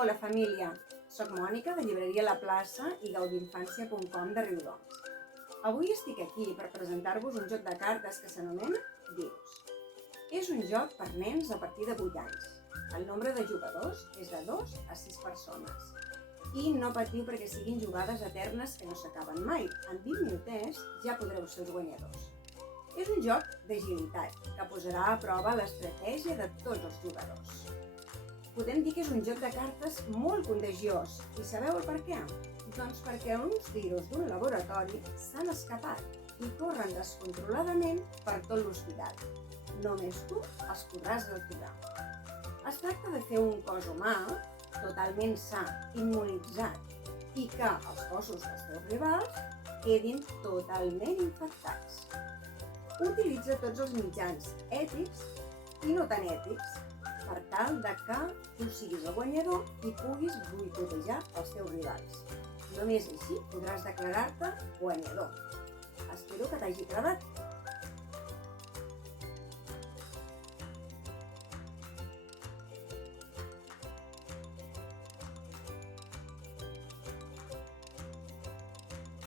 Hola família, soc Mònica de Llibreria La Plaça i gaudinfància.com de Riudoms. Avui estic aquí per presentar-vos un joc de cartes que s'anomena Dius. És un joc per nens a partir de 8 anys. El nombre de jugadors és de 2 a 6 persones. I no patiu perquè siguin jugades eternes que no s'acaben mai. En 20 minutets ja podreu ser els guanyadors. És un joc d'agilitat que posarà a prova l'estratègia de tots els jugadors. Podem dir que és un joc de cartes molt contagiós. I sabeu el per què? Doncs perquè uns tiros d'un laboratori s'han escapat i corren descontroladament per tot l'hospital. Només tu els podràs aturar. Es tracta de fer un cos humà totalment sa, immunitzat i que els cossos dels teus rivals quedin totalment infectats. Utilitza tots els mitjans ètics i no tan ètics per tal de que tu siguis el guanyador i puguis boicotejar els teus rivals. Només així podràs declarar-te guanyador. Espero que t'hagi agradat.